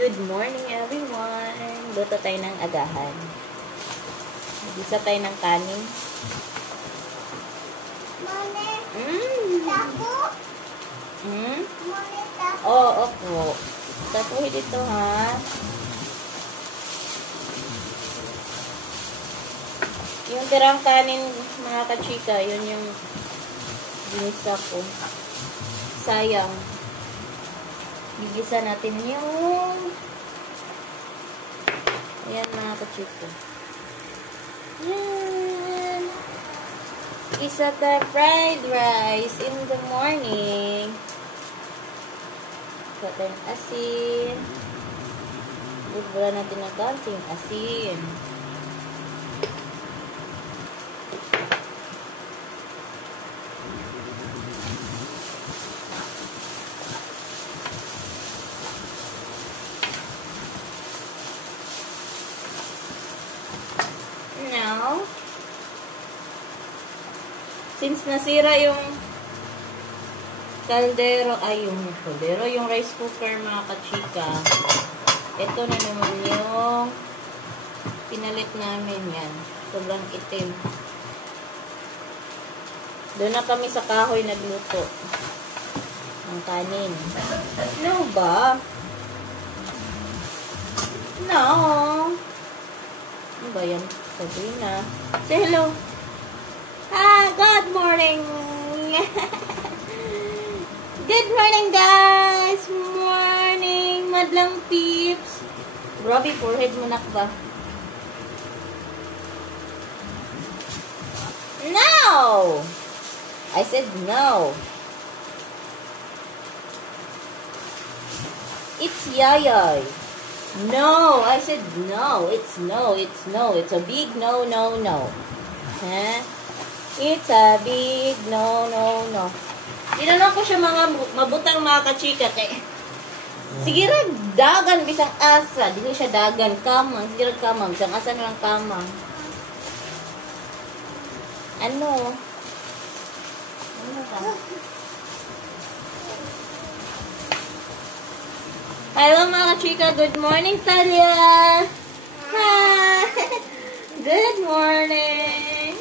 Good morning everyone! Luto tayo ng agahan. Mag-isa tayo ng kanin. Tapo? Tapo? Oo, opo. Tapuhin dito ha. Yung tirang kanin mga kachika, yun yung ginisa ko. Sayang. Gigisa natin yung ayan mga kachika. Yan. Isa tayo fried rice in the morning. Isa tayong asin. Bubura natin ng konting asin. Now, since nasira yung yung rice cooker mga kachika, ito na naman yung pinalit namin yan. Sobrang itim. Doon na kami sa kahoy nagluto ng kanin. No ba? No. Ano ba yan? Sabrina. Say hello. Good morning. Good morning, guys. Morning, madlang peeps. Grabe, forehead mo na ba? No! I said no. It's Yayay. No, I said no. It's no. It's no. It's a big no, no, no. Huh? It's a big no, no, no. Tinanong ko siya mga mabutang mga kachika kay sige ra dagan bisang asa, dili siya dagan kamang, sige ra kamang, bisang asa na lang kamang. Ano ba? Hello mga kachika, good morning Talia! Hi! Good morning!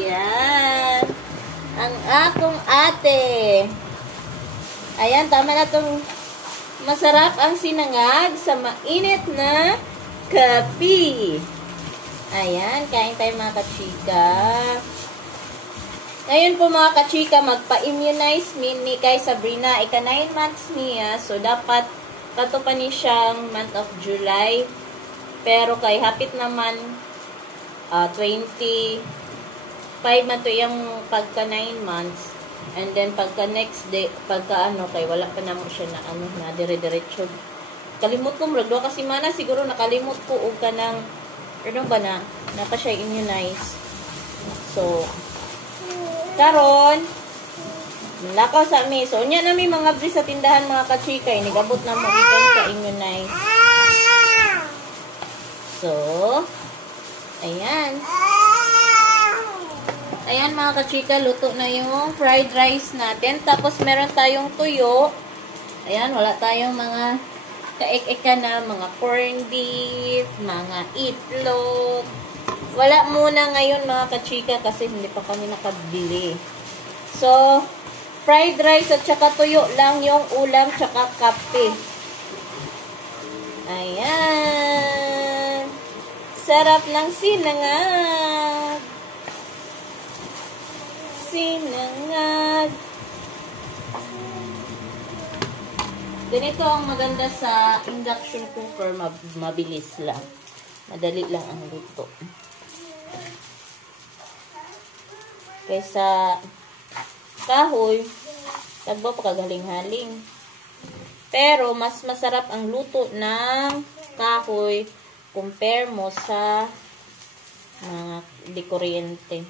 Yan! Ang akong ate! Ayan, tama na itong masarap ang sinangag sa mainit na kape. Ayan, kain tayo mga kachika. Ngayon po mga kachika, magpa-immunize ni kay Sabrina. Ika 9 months niya, so dapat kato pa ni siyang month of July. Pero kay hapit naman 25 man to yung pagka 9 months. And then pagka next day, pagka kay wala pa na mo siya na dire-diretso. Kalimot ko murag kasi mana siguro nakalimot ko og kanang ba na pa siya immunize. So karon lakaw sa mi. So, nya na may mga bris sa tindahan mga kachika. Inigabot na mo ikan sa immunize. So, ayan. Ayan mga kachika, luto na yung fried rice natin. Tapos, meron tayong tuyo. Ayan, wala tayong mga kaek-eka na mga corned beef, mga itlog. Wala muna ngayon mga kachika kasi hindi pa kami nakabili. So, fried rice at saka tuyo lang yung ulam tsaka kape. Ayan. Sarap ng sinangag. Sinangag. Ganito ang maganda sa induction cooker. Mabilis lang. Madali lang ang luto. Kaysa kahoy, tagbo pa kagaling-haling. Pero, mas masarap ang luto ng kahoy compare mo sa mga dikuryente.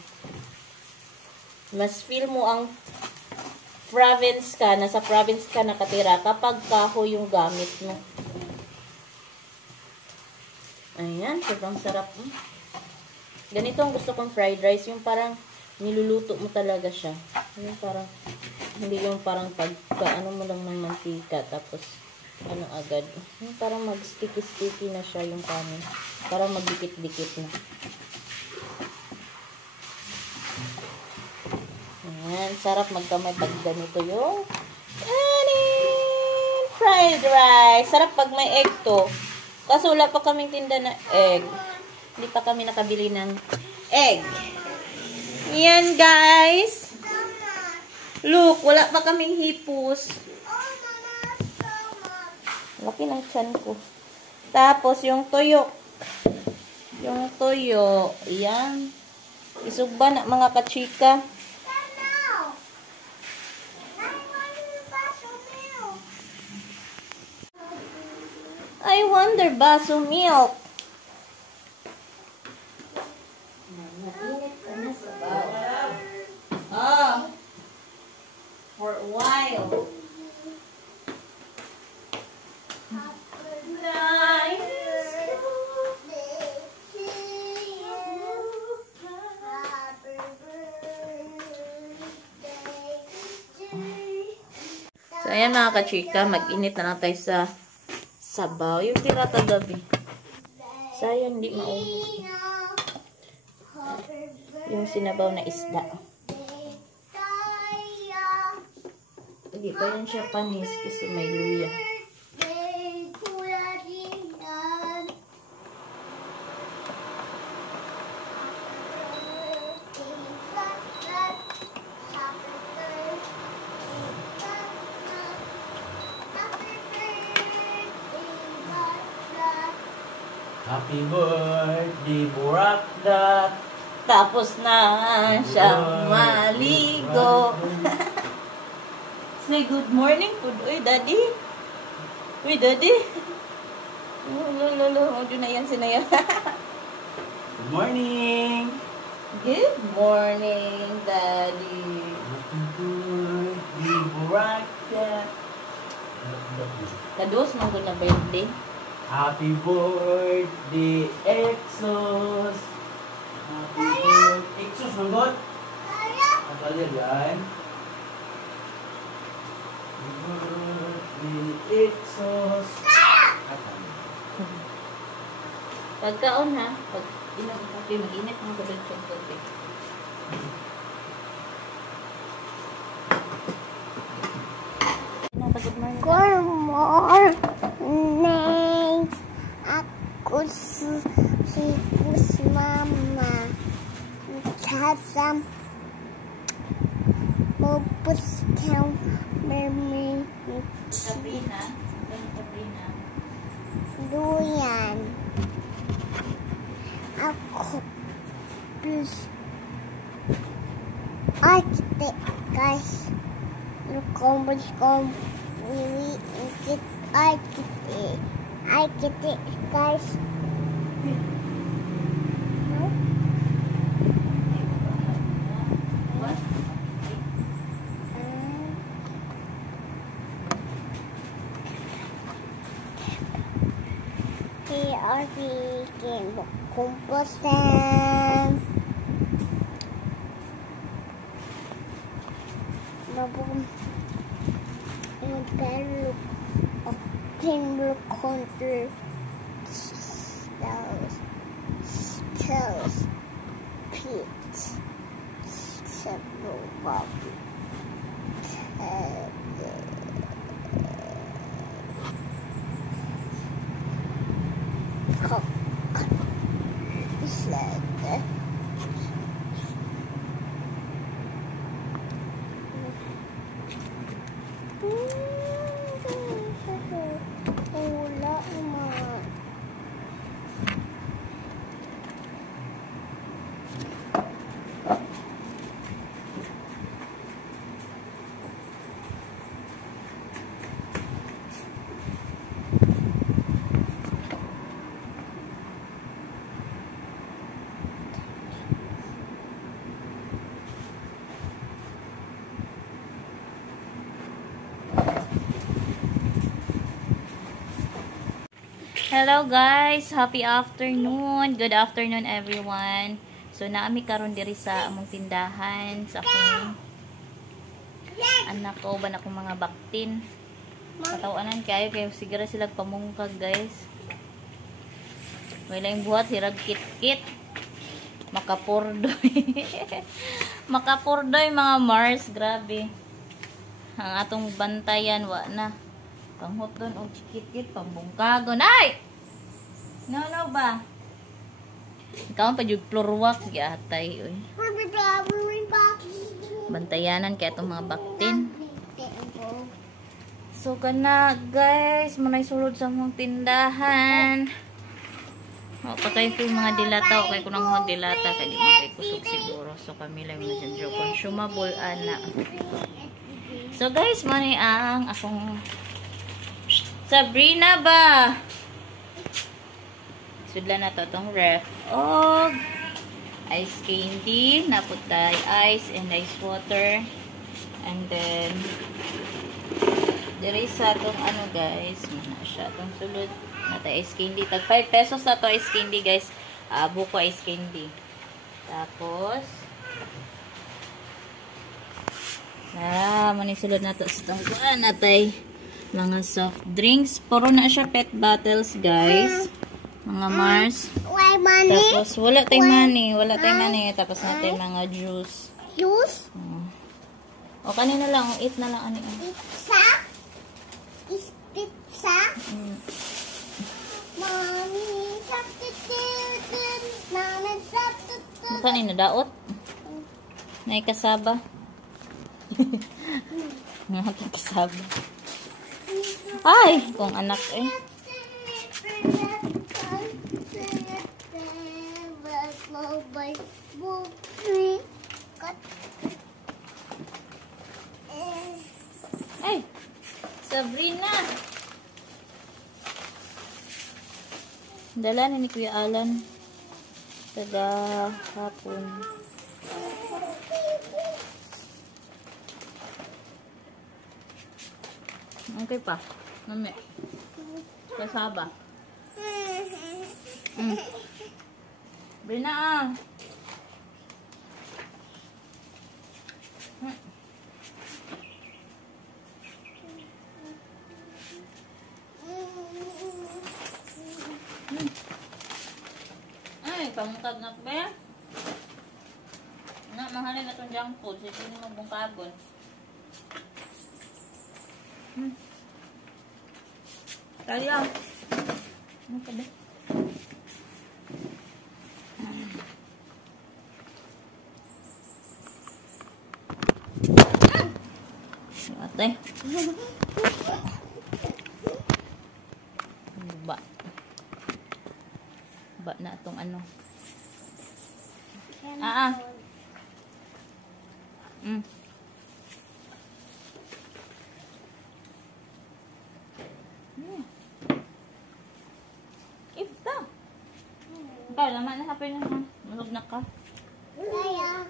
Mas feel mo ang province ka, nasa province ka nakatira kapag kahoy yung gamit mo. Ayan, sobrang sarap. Ganito ang gusto kong fried rice, yung parang niluluto mo talaga siya. Yung parang, hindi yung parang pagkaano mo lang ng mantika, tapos ano agad. Parang mag-sticky-sticky na siya yung kanin. Parang magdikit-dikit na. Ayan, sarap magkamay pag ganito yung kanin fried rice. Sarap pag may egg to. Kaso wala pa kaming tinda na egg. Hindi pa kami nakabili ng egg. Yan guys. Look, wala pa kaming hipos. Laki ng tiyan ko. Tapos yung tuyo. Yung tuyo. Yan. Isugba na mga kachika. I wonder baso milk. Ah, for a while. So, ayan mga kachika, mag-init na lang tayo sa sabaw. Yung tira gabi. Sayang, hindi maubos. Yung sinabaw na isda. Hindi pa yan siya panis kasi may luya. Happy birthday, Burakda. Tapos na siyang maligo. Say good morning po. Uy, daddy. Uy, daddy. Lolo, huwag na yan, sinaya. Good morning. Good morning, daddy. Happy birthday, Burakda. Kados mong na birthday. Happy birthday, Exos. Happy birthday, Exos, manggot. Apa dia, Jan? Happy birthday, Exos. Pagkaon ha. Pag inom kape, mag-init ang kabel sa kape. Good morning. Ako si Mama. Kasam Mopustang Mermaid Sabrina. Sabrina. Duyan. Ako plus architect guys. Lukombos kom we get architect guys. Here are we getting composting. Mabum. Yung pelo of timber counter stills pit several bobby said wala naman. Hello guys, happy afternoon. Good afternoon everyone. So naami karon diri sa among tindahan sa akong anak ko ban akong mga baktin. Patawanan kayo siguro sila pamungkag guys. Wala yung buhat hirag kit-kit. Makapurdoy. Makapurdoy mga Mars, grabe. Ang atong bantayan wa na. Panghot doon og kit-kit pambungkagon. Ay! No ba? Ikaw pa jud floor wax giatay oy. Bantayanan kay atong mga baktin. So kana guys, manay sulod sa mong tindahan. O patay ko yung mga dilata o kay kunang mga dilata kay di magkusog siguro. So kami lang medyo consumable ana. So guys, mani ang akong Sabrina ba? Sudlan na to itong ref. Og ice candy. Naputay ice and ice water. And then diri sa itong ano guys. Mana siya itong sulod. Natay ice candy. Tag 5 pesos na to ice candy guys. Buko ice candy. Tapos manisulod na to sa itong kuan. Natay mga soft drinks. Puro na siya pet bottles guys. Mga Mars. Why money? Tapos wala tayong money. Wala tayong money. Tapos natin mga juice. Juice? O kanina lang. 8 na lang. Ano yan? Pizza? Is pizza? Mommy, substitute. Mommy, substitute. Kanina daot? Naikasaba. Nakikasaba. Ay! Kung anak eh. Ay! Sabrina! Dala ni Kuya Alan. Taga hapon. Okay pa. Mami. Kasaba. Brina ah. Ay, pamungkag na ba? Na, mahalin na itong junk food. Sige mo magbungkagon. Kaya. Ano ka ba? Ate. Ba. Ba na itong ano. Ipta. Kaya naman nasapin na ha. Malog na ka. Kaya.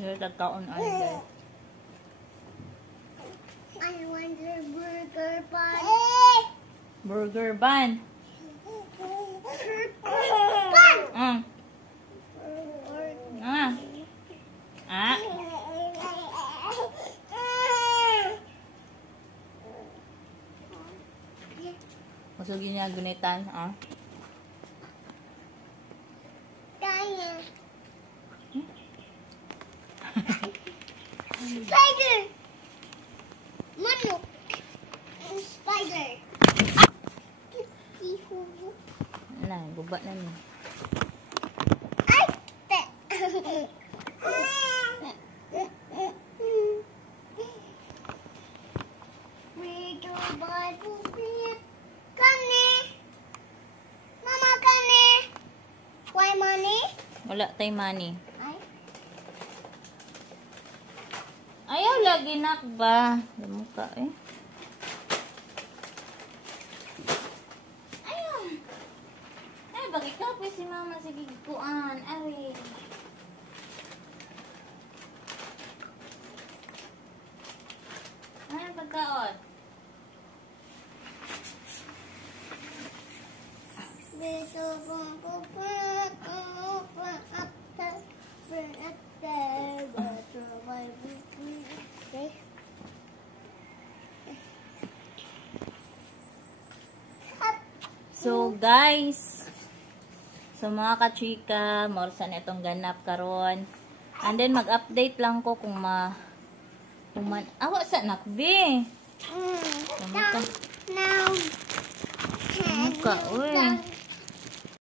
Here, tagkaon ay guys. I want the burger bun. Burger bun. Bun! Masugin niya gunitan, Kaya. Spider! Manok! Spider! Na, guba na niya. Ay! Te! Kani! Mama, kani! Why money? Wala tay money. Ay? Ayaw lagi nak ba? Damo ka eh. bagay kape si mama sa gigkuan. Ari. Ano pagkaon? Beso kong pupunat ang after beso by okay. So guys, so mga kachika, morsan itong ganap karon. And then mag-update lang ko kung awa sa nakbi. Now, Ano ka, uy?